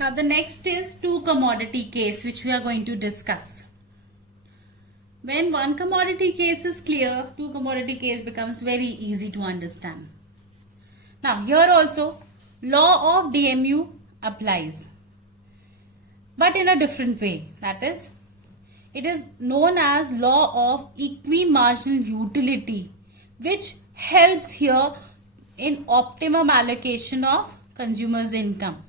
Now the next is two commodity case which we are going to discuss. When one commodity case is clear, two commodity case becomes very easy to understand. Now here also law of DMU applies, but in a different way. That is, it is known as law of equimarginal utility, which helps here in optimum allocation of consumers' income.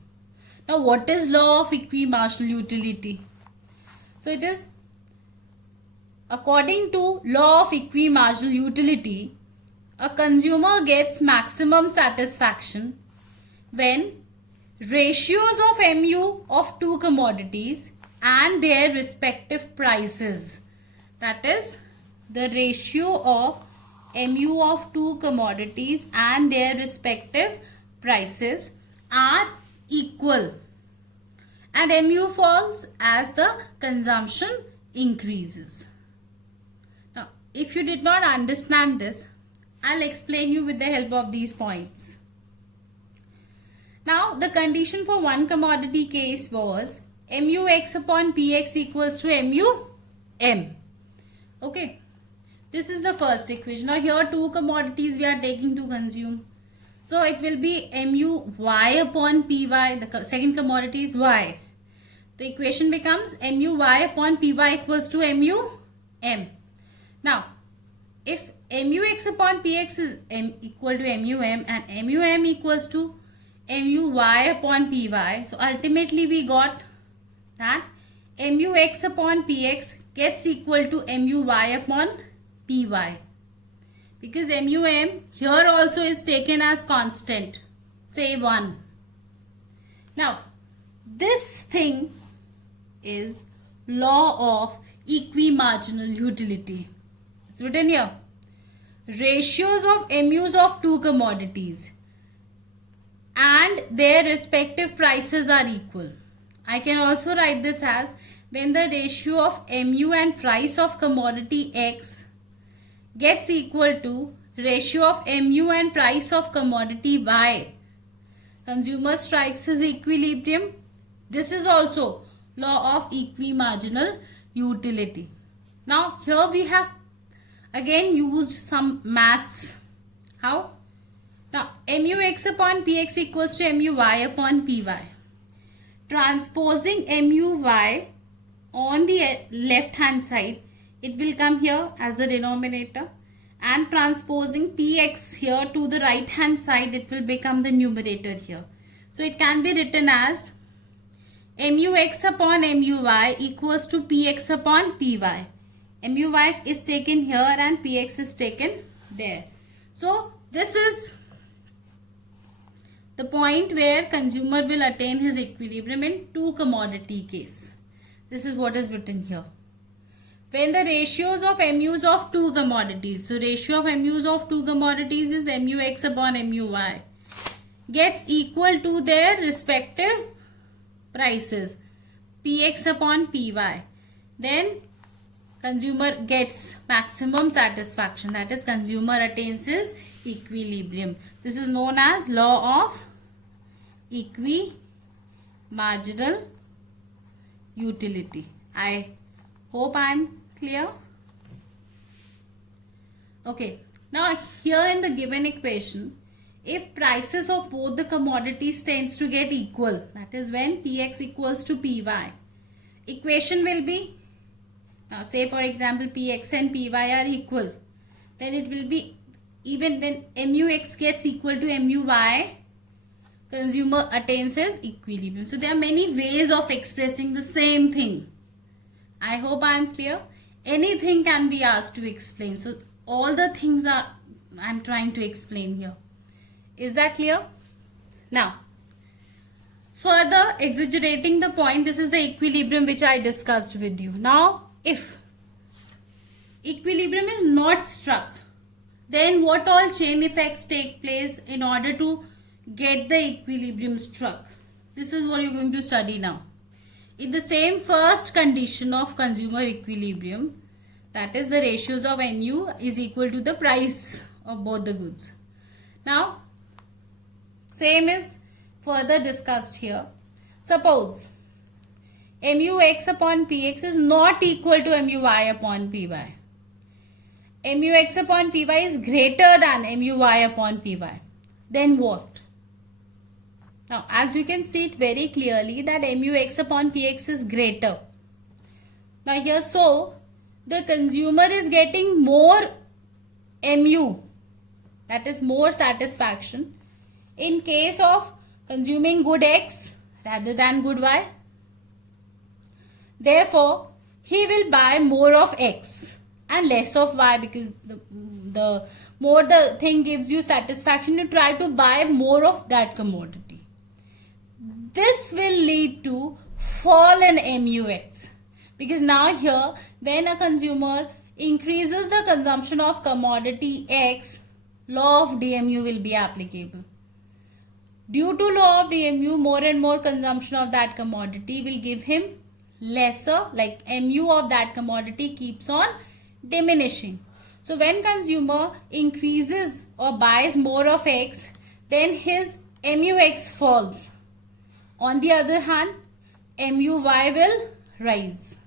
Now what is law of equimarginal utility? So it is, according to law of equimarginal utility, a consumer gets maximum satisfaction when ratios of MU of two commodities and their respective prices, that is, the ratio of MU of two commodities and their respective prices are equal, and MU falls as the consumption increases. Now, if you did not understand this, I'll explain you with the help of these points. Now, the condition for one commodity case was MUX upon PX equals to MUM. Okay, this is the first equation. Now, here two commodities we are taking to consume. So, it will be MUY upon PY. The second commodity is Y. The equation becomes MUY upon PY equals to MUM. Now, if MUX upon PX is equal to MUM and MUM equals to MUY upon PY, so ultimately we got that MUX upon PX gets equal to MUY upon PY, because MUM here also is taken as constant, say 1. Now this thing is law of equimarginal utility. It's written here, ratios of MUs of two commodities and their respective prices are equal. I can also write this as, when the ratio of MU and price of commodity X gets equal to ratio of MU and price of commodity Y, consumer strikes his equilibrium. This is also law of equimarginal utility. Now here we have again used some maths. How? Now MUX upon PX equals to MUY upon PY. Transposing MUY on the left hand side, it will come here as the denominator, and transposing PX here to the right hand side, it will become the numerator here. So it can be written as MUX upon MUY equals to PX upon PY. MUY is taken here and PX is taken there. So this is the point where consumer will attain his equilibrium in two commodity case. This is what is written here. When the ratios of MUs of two commodities, the ratio of MUs of two commodities is MUX upon MUY, gets equal to their respective prices, PX upon PY, then consumer gets maximum satisfaction, that is, consumer attains his equilibrium. This is known as law of equimarginal utility. I hope I am clear. Okay, now here in the given equation, if prices of both the commodities tends to get equal, that is when PX equals to PY, equation will be, now say for example PX and PY are equal, then it will be, even when MUX gets equal to MUY, consumer attains his equilibrium. So there are many ways of expressing the same thing. I hope I am clear. Anything can be asked to explain. So all the things are I am trying to explain here. Is that clear? Now, further exaggerating the point, this is the equilibrium which I discussed with you. Now, if equilibrium is not struck, then what all chain effects take place in order to get the equilibrium struck? This is what you are going to study now. In the same first condition of consumer equilibrium, that is the ratios of MU is equal to the price of both the goods. Now, same is further discussed here. Suppose MUX upon PX is not equal to MUY upon PY. MUX upon PY is greater than MUY upon PY. Then what? Now, as you can see it very clearly that MUX upon PX is greater. Now here, so the consumer is getting more MU, that is more satisfaction, in case of consuming good X rather than good Y. Therefore, he will buy more of X and less of Y, because the more the thing gives you satisfaction, you try to buy more of that commodity. This will lead to fall in MUX, because now here when a consumer increases the consumption of commodity X, law of DMU will be applicable. Due to law of DMU, more and more consumption of that commodity will give him lesser, like MU of that commodity keeps on diminishing. So when consumer increases or buys more of X, then his MUX falls. On the other hand, MUY will rise.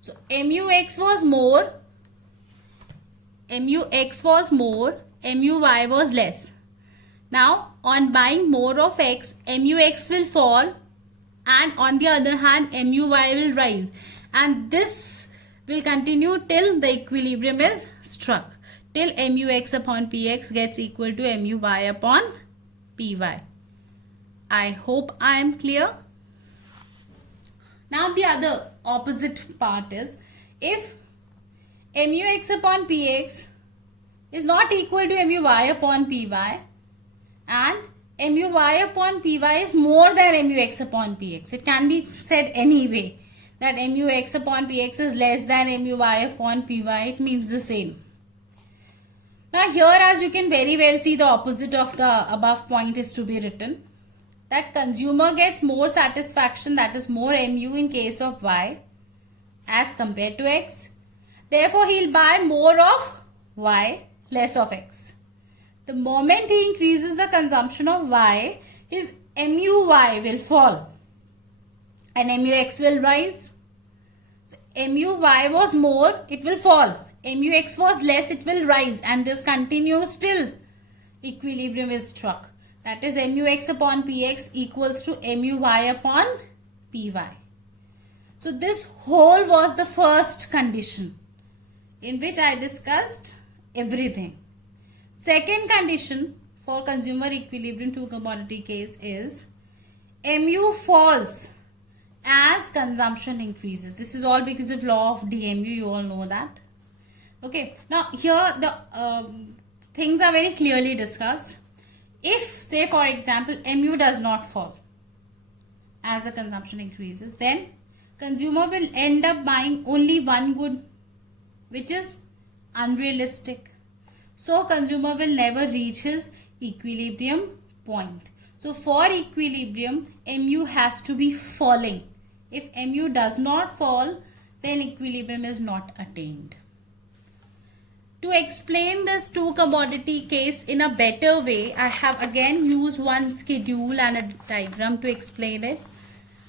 So MUX was more, MUY was less. Now on buying more of X, MUX will fall, and on the other hand MUY will rise, and this will continue till the equilibrium is struck, till MUX upon PX gets equal to MUY upon PY. I hope I am clear. Now the other opposite part is, if MUX upon PX is not equal to MUY upon PY and MUY upon PY is more than MUX upon PX. It can be said anyway that MUX upon PX is less than MUY upon PY. It means the same. Now here, as you can very well see, the opposite of the above point is to be written. That consumer gets more satisfaction, that is more MU in case of Y as compared to X. Therefore, he will buy more of Y, less of X. The moment he increases the consumption of Y, his MUY will fall and MUX will rise. So MUY was more, it will fall. MUX was less, it will rise, and this continues till equilibrium is struck. That is MUX upon PX equals to MUY upon PY. So this whole was the first condition in which I discussed everything. Second condition for consumer equilibrium two commodity case is MU falls as consumption increases. This is all because of law of DMU, you all know that. Okay, now here the things are very clearly discussed. If, say for example, MU does not fall as the consumption increases, then consumer will end up buying only one good, which is unrealistic. So consumer will never reach his equilibrium point. So for equilibrium, MU has to be falling. If MU does not fall, then equilibrium is not attained. To explain this two commodity case in a better way, I have again used one schedule and a diagram to explain it.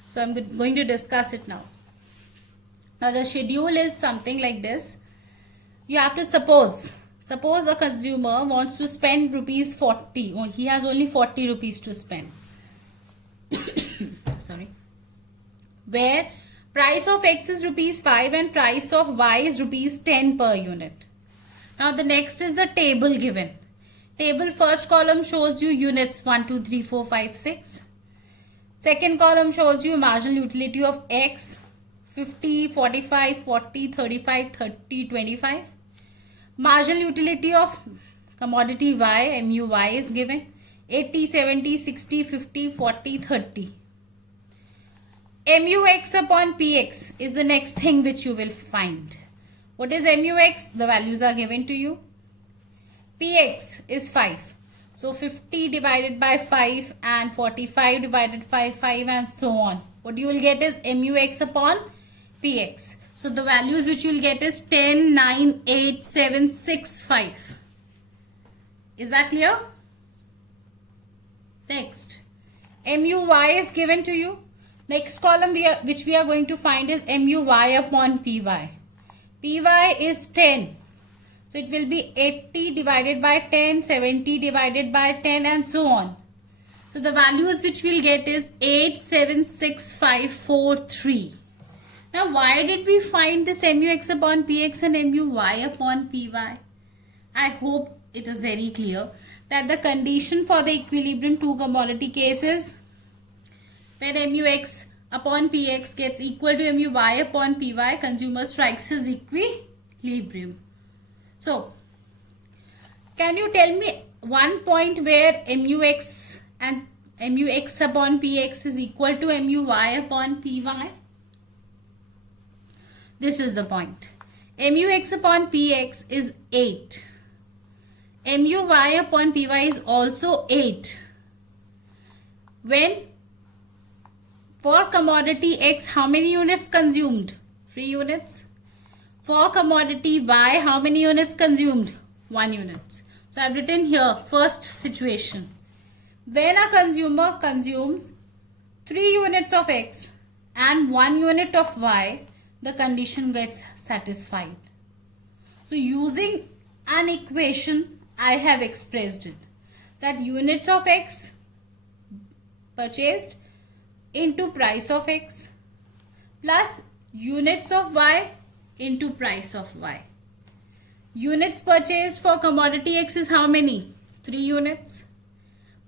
So I'm going to discuss it now. Now the schedule is something like this. You have to suppose a consumer wants to spend rupees 40, or he has only 40 rupees to spend. Sorry. Where price of X is rupees 5 and price of Y is rupees 10 per unit. Now the next is the table given. Table first column shows you units 1, 2, 3, 4, 5, 6. Second column shows you marginal utility of X 50, 45, 40, 35, 30, 25. Marginal utility of commodity Y, MUY is given 80, 70, 60, 50, 40, 30. MUX upon PX is the next thing which you will find. What is MUX? The values are given to you. PX is 5. So 50 divided by 5 and 45 divided by 5 and so on. What you will get is MUX upon PX. So the values which you will get is 10, 9, 8, 7, 6, 5. Is that clear? Next, MUY is given to you. Next column which we are going to find is MUY upon PY. PY is 10. So it will be 80 divided by 10, 70 divided by 10 and so on. So the values which we'll get is 876,543. Now why did we find this MUX upon PX and MUY upon PY? I hope it is very clear that the condition for the equilibrium two commodity case is when MUX upon PX gets equal to MUY upon PY, consumer strikes his equilibrium. So, can you tell me one point where MUX and MUX upon PX is equal to MUY upon PY? This is the point. MUX upon PX is 8. MUY upon PY is also 8. When for commodity X, how many units consumed? 3 units. For commodity Y, how many units consumed? 1 unit. So I have written here first situation. When a consumer consumes 3 units of X and 1 unit of Y, the condition gets satisfied. So using an equation, I have expressed it. That units of X purchased into price of X plus units of Y into price of Y. Units purchased for commodity X is how many? 3 units.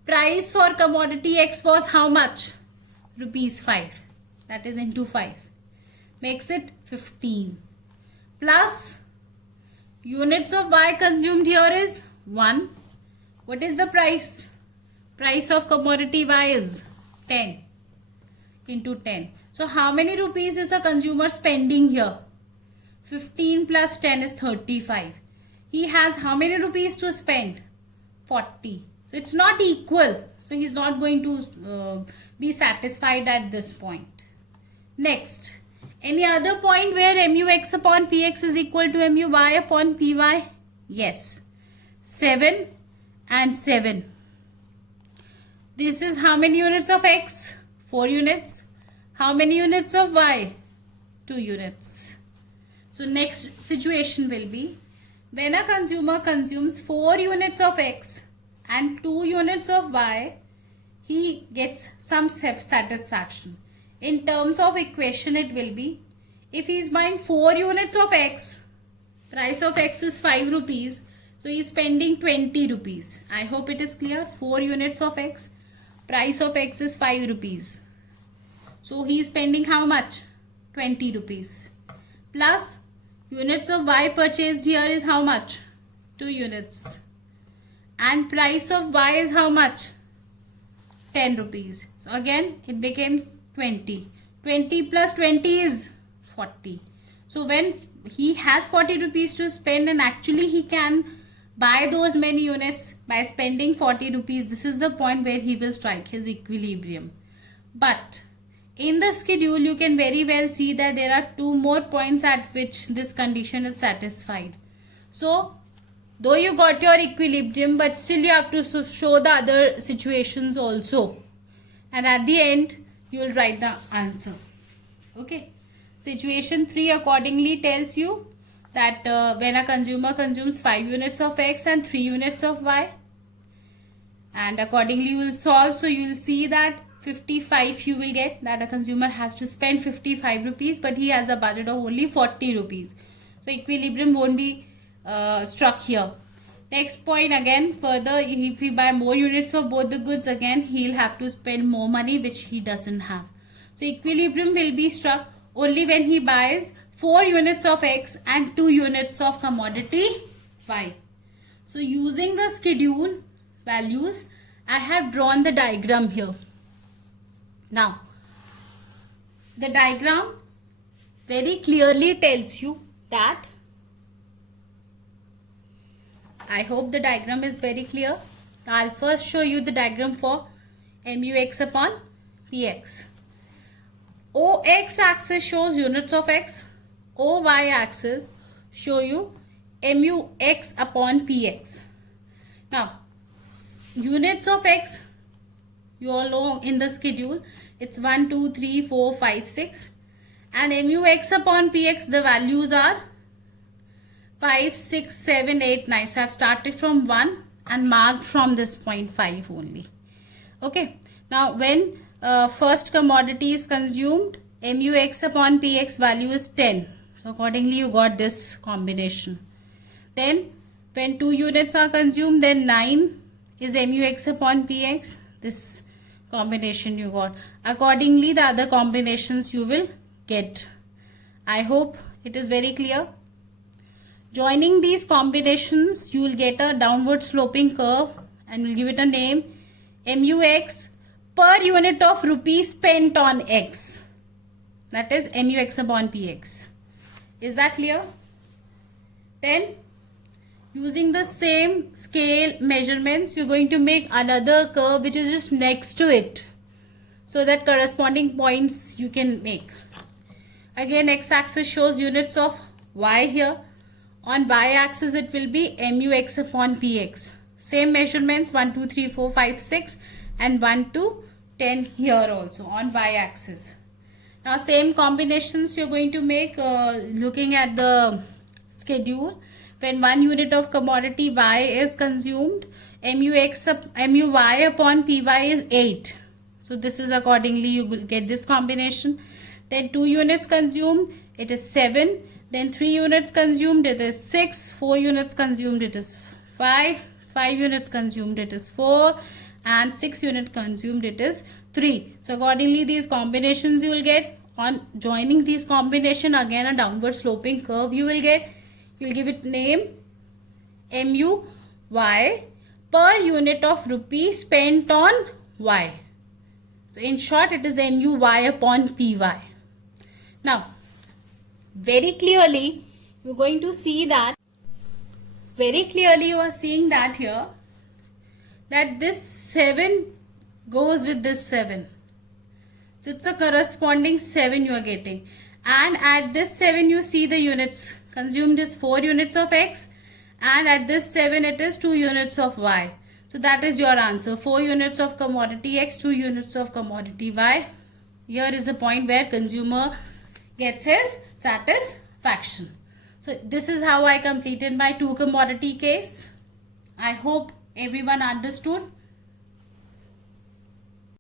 Price for commodity X was how much? Rupees 5. That is into 5. Makes it 15. Plus units of Y consumed here is 1. What is the price? Price of commodity Y is 10 into 10. So how many rupees is a consumer spending here? 15 plus 10 is 35. He has how many rupees to spend? 40. So it's not equal. So he's not going to be satisfied at this point. Next. Any other point where MUX upon PX is equal to MUY upon PY? Yes. 7 and 7. This is how many units of X? 4 units. How many units of Y? 2 units. So next situation will be when a consumer consumes 4 units of X and 2 units of Y, he gets some satisfaction. In terms of equation, it will be if he is buying 4 units of X, price of X is 5 rupees. So he is spending 20 rupees. I hope it is clear. 4 units of X, price of X is 5 rupees. So he is spending how much? 20 rupees. Plus units of Y purchased here is how much? 2 units. And price of Y is how much? 10 rupees. So again it becomes 20. 20 plus 20 is 40. So when he has 40 rupees to spend and actually he can buy those many units by spending 40 rupees, this is the point where he will strike his equilibrium. But in the schedule, you can very well see that there are 2 more points at which this condition is satisfied. So though you got your equilibrium, but still you have to show the other situations also. And at the end, you will write the answer. Okay. Situation 3 accordingly tells you that when a consumer consumes 5 units of X and 3 units of Y. And accordingly you will solve. So you will see that 55 you will get, that a consumer has to spend 55 rupees but he has a budget of only 40 rupees. So equilibrium won't be struck here. Next point again, further if we buy more units of both the goods, again he'll have to spend more money which he doesn't have. So equilibrium will be struck only when he buys 4 units of X and 2 units of commodity Y. So using the schedule values, I have drawn the diagram here. Now the diagram very clearly tells you that, I hope the diagram is very clear. I'll first show you the diagram for MUX upon PX. OX axis shows units of X. OY axis show you MUX upon PX. Now units of X, you all know in the schedule It's 1, 2, 3, 4, 5, 6. And MUX upon PX, the values are 5, 6, 7, 8, 9. So I've started from 1 and marked from this point 5 only. Okay. Now when first commodity is consumed, MUX upon PX value is 10. So accordingly you got this combination. Then when 2 units are consumed, then 9 is MUX upon PX. This combination you got. Accordingly the other combinations you will get. I hope it is very clear. Joining these combinations, you will get a downward sloping curve and we'll give it a name, MUX per unit of rupees spent on X. That is MUX upon PX. Is that clear? Then, using the same scale measurements, you're going to make another curve which is just next to it, so that corresponding points you can make. Again, x-axis shows units of y here. On y-axis it will be MUX upon PX. Same measurements 1, 2, 3, 4, 5, 6 and 1 to 10 here also on y-axis. Now same combinations you're going to make looking at the schedule. When 1 unit of commodity Y is consumed, MUY upon PY is 8. So this is accordingly you will get this combination. Then 2 units consumed, it is 7. Then 3 units consumed, it is 6. 4 units consumed, it is 5. 5 units consumed, it is 4. And 6 units consumed, it is 3. So accordingly these combinations you will get. On joining these combination, again a downward sloping curve you will get. You will give it name MUY per unit of rupee spent on Y. So in short it is MUY upon PY. Now very clearly you are going to see that, very clearly you are seeing that here, that this 7 goes with this 7. So it's a corresponding 7 you are getting. And at this 7 you see the units consumed is 4 units of X, and at this 7 it is 2 units of Y. So that is your answer. 4 units of commodity X, 2 units of commodity Y. Here is the point where consumer gets his satisfaction. So this is how I completed my 2 commodity case. I hope everyone understood.